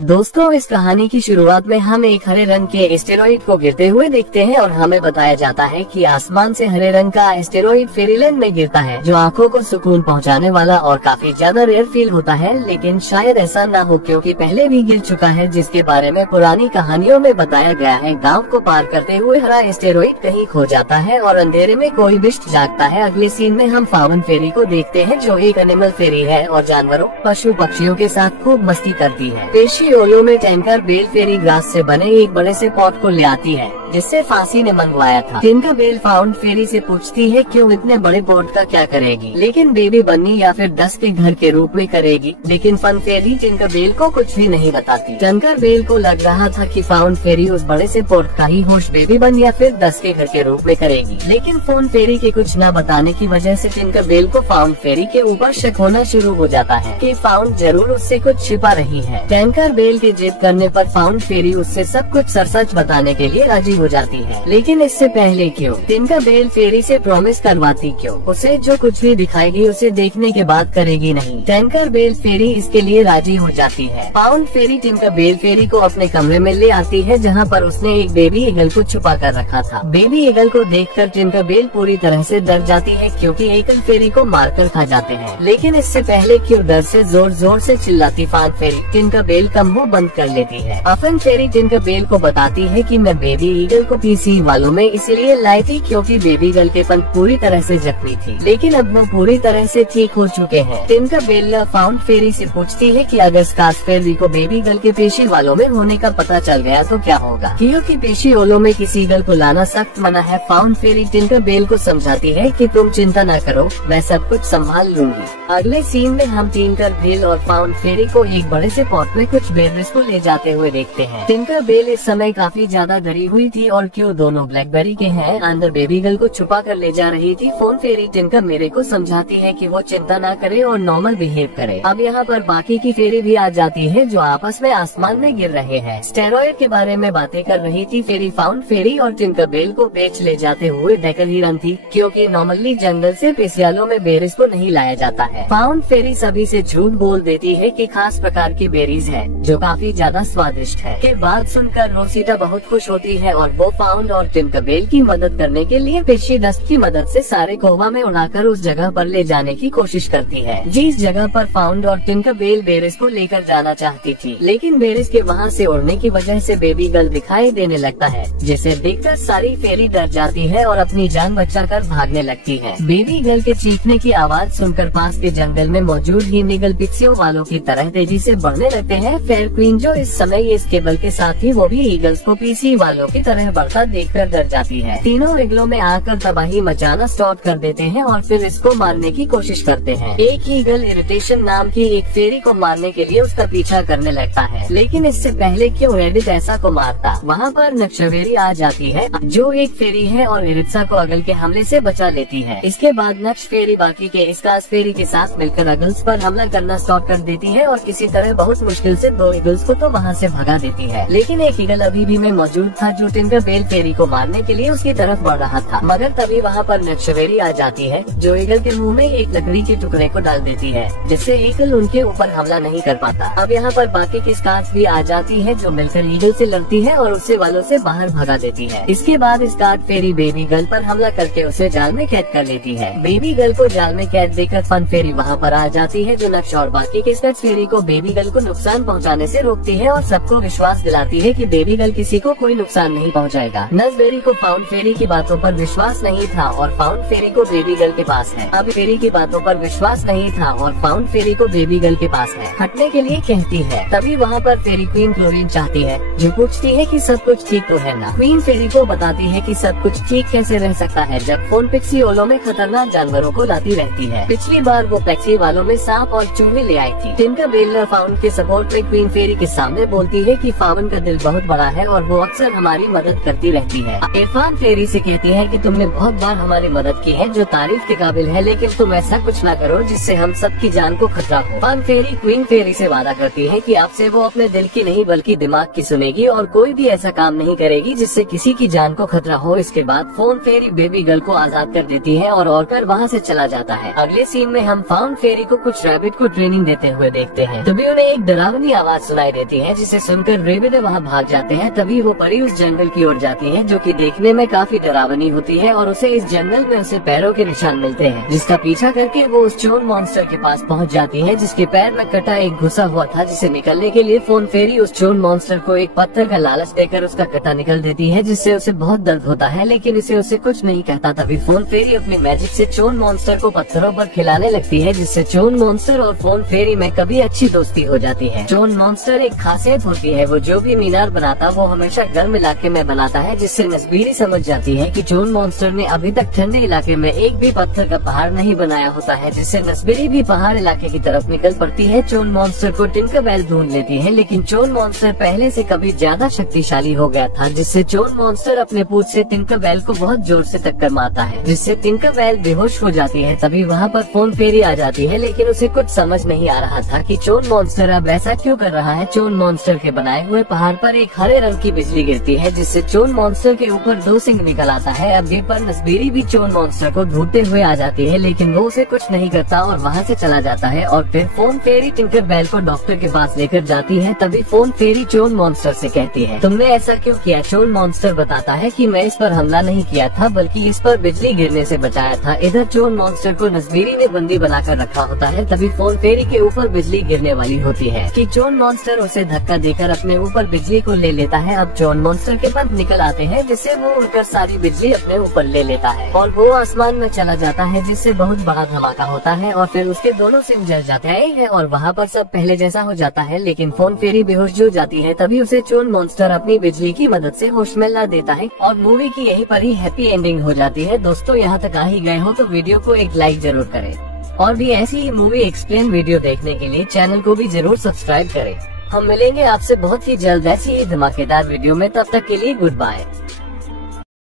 दोस्तों, इस कहानी की शुरुआत में हम एक हरे रंग के एस्टेरॉइड को गिरते हुए देखते हैं और हमें बताया जाता है कि आसमान से हरे रंग का एस्टेरॉइड फेरीलैंड में गिरता है, जो आंखों को सुकून पहुंचाने वाला और काफी ज्यादा रेयर फील होता है। लेकिन शायद ऐसा ना हो, क्योंकि पहले भी गिर चुका है, जिसके बारे में पुरानी कहानियों में बताया गया है। गाँव को पार करते हुए हरा एस्टेरॉइड कहीं खो जाता है और अंधेरे में कोई बिस्ट जागता है। अगले सीन में हम फाउन फेरी को देखते हैं, जो एक एनिमल फेरी है और जानवरों, पशु पक्षियों के साथ खूब मस्ती करती है। ओलो में टिंकर बेल फेरी ग्रास से बने एक बड़े से पॉट को ले आती है, जिससे फांसी ने मंगवाया था। टिंकर बेल फाउंड फेरी से पूछती है क्यों इतने बड़े पॉट का क्या करेगी, लेकिन बेबी बन्नी या फिर डस्ट के घर के रूप में करेगी। लेकिन फन फेरी टिंकर बेल को कुछ भी नहीं बताती। टिंकर बेल को लग रहा था कि फाउंड फेरी उस बड़े से पॉट का ही होश बेबी बन या फिर डस्ट के घर के रूप में करेगी। लेकिन फोन फेरी के कुछ न बताने की वजह से टिंकर बेल को फाउंड फेरी के ऊपर शक होना शुरू हो जाता है कि फाउंड जरूर उससे कुछ छिपा रही है। टिंकर बेल की जिद करने पर फाउंड फेरी उससे सब कुछ सच बताने के लिए राजी हो जाती है। लेकिन इससे पहले क्यों टिंकर बेल फेरी से प्रॉमिस करवाती क्यों उसे जो कुछ भी दिखाएगी उसे देखने के बाद करेगी नहीं। टिंकर बेल फेरी इसके लिए राजी हो जाती है। फाउंड फेरी टिंकर बेल फेरी को अपने कमरे में ले आती है, जहाँ पर उसने एक बेबी ईगल को छुपा कर रखा था। बेबी ईगल को देखकर टिंकर बेल पूरी तरह से डर जाती है, क्योंकि ईगल फेरी को मारकर खा जाते हैं। लेकिन इससे पहले क्यों डर से जोर जोर से चिल्लाती फाउंड फेरी टिंकर बेल का मुंह बंद कर लेती है। फन फेरी टिंकर बेल को बताती है कि मैं बेबी ईगल को पीसी वालों में इसलिए लाई थी क्योंकि बेबी ईगल के पंख पूरी तरह से जख्मी थी, लेकिन अब वो पूरी तरह से ठीक हो चुके हैं। टिंकर बेल फाउंड फेरी से पूछती है कि अगर स्कार्स फेरी को बेबी ईगल के पेशी वालों में होने का पता चल गया तो क्या होगा, क्योंकि पेशी वालों में किसी ईगल को लाना सख्त मना है। फाउंड फेरी टिंकर बेल को समझाती है कि तुम चिंता न करो, मैं सब कुछ संभाल लूंगी। अगले सीन में हम टिंकर बेल और फाउंड फेरी को एक बड़े से पॉट में कुछ बेबीज को ले जाते हुए देखते हैं। टिंकर बेल इस समय काफी ज्यादा डरी हुई थी और क्यों दोनों ब्लैकबेरी के हैं अंदर बेबी गर्ल को छुपा कर ले जा रही थी। फोन फेरी टिंकर मेरे को समझाती है कि वो चिंता ना करे और नॉर्मल बिहेव करे। अब यहाँ पर बाकी की फेरी भी आ जाती है, जो आपस में आसमान में गिर रहे हैं। स्टेरॉइड के बारे में बातें कर रही थी फेरी फाउंड फेरी और टिंकर बेल को बेच ले जाते हुए डेकर हिरन थी, क्योंकि नॉर्मली जंगल से पेशियालों में बेरीज को नहीं लाया जाता है। फाउंड फेरी सभी से झूठ बोल देती है कि खास प्रकार की बेरीज है जो काफी ज्यादा स्वादिष्ट है। के बात सुनकर रोसीटा बहुत खुश होती है और वो फाउंड और टिंकर बेल की मदद करने के लिए पेशी डस्ट की मदद से सारे कोवा में उड़ाकर उस जगह पर ले जाने की कोशिश करती है, जिस जगह पर फाउंड और टिंकर बेल बेरिस को लेकर जाना चाहती थी। लेकिन बेरिस के वहाँ से उड़ने की वजह से बेबी गर्ल दिखाई देने लगता है, जिसे देखकर सारी फेरी डर जाती है और अपनी जान बचाकर भागने लगती है। बेबी गर्ल के चीखने की आवाज सुनकर पास के जंगल में मौजूद ही निगल पिक्सियों वालों की तरह तेजी से बढ़ने लगते हैं। फेयर क्वीन, जो इस समय इस केबल के साथ ही वो भी ईगल्स को पीसी वालों की तरह बढ़ता देखकर डर जाती है। तीनों ईगलों में आकर तबाही मचाना स्टार्ट कर देते हैं और फिर इसको मारने की कोशिश करते हैं। एक ईगल इरिटेशन नाम की एक फेरी को मारने के लिए उसका पीछा करने लगता है, लेकिन इससे पहले क्यों रेडिट ऐसा को मारता। वहाँ पर नक्शवेरी आ जाती है, जो एक फेरी है और इरित्सा को अगल के हमले से बचा लेती है। इसके बाद नक्श फेरी बाकी के स्कार्स फेरी के साथ मिलकर अगल्स पर हमला करना स्टार्ट कर देती है और किसी तरह बहुत मुश्किल से दो ईगल्स को तो वहाँ से भगा देती है। लेकिन एक ईगल अभी भी में मौजूद था, जो टिंकर बेल फेरी को मारने के लिए उसकी तरफ बढ़ रहा था। मगर तभी वहाँ पर नक्शवेरी आ जाती है, जो ईगल के मुंह में एक लकड़ी के टुकड़े को डाल देती है, जिससे ईगल उनके ऊपर हमला नहीं कर पाता। अब यहाँ पर बाकी की स्कार्स भी आ जाती है, जो मिलकर ईगल से लड़ती है और उससे वालों से बाहर भगा देती है। इसके बाद स्कार्स फेरी बेबी गर्ल पर हमला करके उसे जाल में कैद कर लेती है। बेबी गर्ल को जाल में कैद देकर फन फेरी वहाँ पर आ जाती है, जो नक्श और बाकी के स्कार्स फेरी को बेबी गर्ल को नुकसान पहुँचाने से रोकती है और सबको विश्वास दिलाती है कि बेबी गर्ल किसी को कोई नुकसान नहीं पहुँचाएगा। नज़बेरी को फाउंड फेरी की बातों पर विश्वास नहीं था और फाउंड फेरी को बेबी गर्ल के पास है। अब फेरी की बातों पर विश्वास नहीं था और फाउंड फेरी को बेबी गर्ल के पास है। हटने के लिए कहती है। तभी वहाँ पर फेरी क्वीन क्लोरीन चाहती है, जो पूछती है कि सब कुछ ठीक तो है ना। क्वीन फेरी को बताती है कि सब कुछ ठीक कैसे रह सकता है जब फोन पिक्सी ओलो में खतरनाक जानवरों को लाती रहती है। पिछली बार वो पिक्सी वालों में सांप और चूहे ले आई थी। टिंकर बेल फाउंड के सपोर्ट में क्वीन फेरी के सामने बोलती है कि फाउंड का दिल बहुत बड़ा है और वो अक्सर हमारी मदद करती रहती है। इरफान फेरी से कहती है कि तुमने बहुत बार हमारी मदद की है जो तारीफ के काबिल है, लेकिन तुम ऐसा कुछ ना करो जिससे हम सबकी जान को खतरा हो। इरफान फेरी क्वीन फेरी से वादा करती है कि आपसे वो अपने दिल की नहीं बल्कि दिमाग की सुनेगी और कोई भी ऐसा काम नहीं करेगी जिससे किसी की जान को खतरा हो। इसके बाद फोन फेरी बेबी गर्ल को आजाद कर देती है और कर वहाँ से चला जाता है। अगले सीन में हम फाउंड फेरी को कुछ रैबिट को ट्रेनिंग देते हुए देखते हैं। तभी उन्हें एक डरावनी आवाज सुनाई देती है जिसे सुनकर रेबिट वहाँ भाग जाते हैं। तभी वो परी उस जंगल की ओर जाती है जो कि देखने में काफी डरावनी होती है और उसे इस जंगल में उसे पैरों के निशान मिलते हैं, जिसका पीछा करके वो उस चोन मॉन्स्टर के पास पहुँच जाती है जिसके पैर में कटा एक घुसा हुआ था, जिसे निकलने के लिए फोन फेरी उस चोन मॉन्स्टर को एक पत्थर का लालच देकर उसका कटा निकल देती है, जिससे उसे बहुत दर्द होता है, लेकिन इसे उसे कुछ नहीं कहता। तभी फोन फेरी अपनी मैजिक से चोन मॉन्स्टर को पत्थरों पर खिलाने लगती है, जिससे चोन मॉन्स्टर और फोन फेरी में कभी अच्छी दोस्ती हो जाती है। चोन मॉन्स्टर एक खासियत होती है, वो जो भी मीनार बनाता वो हमेशा गर्म इलाके में बनाता है, जिससे नस्बीरी समझ जाती है कि चोन मॉन्स्टर ने अभी तक ठंडे इलाके में एक भी पत्थर का पहाड़ नहीं बनाया होता है, जिससे नस्बीरी भी पहाड़ इलाके की तरफ निकल पड़ती है। चोन मॉन्स्टर को टिंकरबेल ढूंढ लेती है, लेकिन चोन मॉन्स्टर पहले से कभी ज्यादा शक्तिशाली हो गया था, जिससे चोन मॉन्स्टर अपने पूंछ से टिंकरबेल को बहुत जोर से टक्कर मारता है, जिससे टिंकरबेल बेहोश हो जाती है। तभी वहाँ पर फोन फेरी आ जाती है, लेकिन उसे कुछ समझ नहीं आ रहा था कि चोन मॉन्स्टर अब ऐसा क्यों कर रहा है। चोन मॉन्स्टर के बनाए हुए पहाड़ पर एक हरे रंग की बिजली गिरती है, जिससे चोन मॉन्स्टर के ऊपर 2 सिंह निकल आता है। अब ये पर नस्बीरी भी चोन मॉन्स्टर को ढूंढते हुए आ जाती है, लेकिन वो उसे कुछ नहीं करता और वहाँ से चला जाता है। और फिर फोन फेरी टिंकरबेल को डॉक्टर के पास लेकर जाती है। तभी फोन फेरी चोन मॉन्स्टर से कहती है, तुमने ऐसा क्यों किया। चोन मॉन्स्टर बताता है कि मैं इस पर हमला नहीं किया था, बल्कि इस पर बिजली गिरने से बचाया था। इधर चोन मॉन्स्टर को नस्बीरी ने बंदी बनाकर रखा होता है। तभी फोन फेरी के ऊपर बिजली गिरने वाली होती है कि चोन मॉन्स्टर उसे धक्का देकर अपने ऊपर बिजली को ले लेता है। अब चोन मॉन्स्टर के पंख निकल आते हैं, जिससे वो उड़कर सारी बिजली अपने ऊपर ले लेता है और वो आसमान में चला जाता है, जिससे बहुत बड़ा धमाका होता है और फिर उसके दोनों सिंह जल जाते हैं और वहाँ पर सब पहले जैसा हो जाता है। लेकिन फोन फेरी बेहोश हो जाती है। तभी उसे चोन मॉन्स्टर अपनी बिजली की मदद से होश में ला देता है और मूवी की यही पर ही हैप्पी एंडिंग हो जाती है। दोस्तों, यहाँ तक आ ही गए हो तो वीडियो को एक लाइक जरूर करें और भी ऐसी ही मूवी एक्सप्लेन वीडियो देखने के लिए चैनल को भी जरूर सब्सक्राइब करें। हम मिलेंगे आपसे बहुत ही जल्द ऐसी ही धमाकेदार वीडियो में। तब तक के लिए गुड बाय।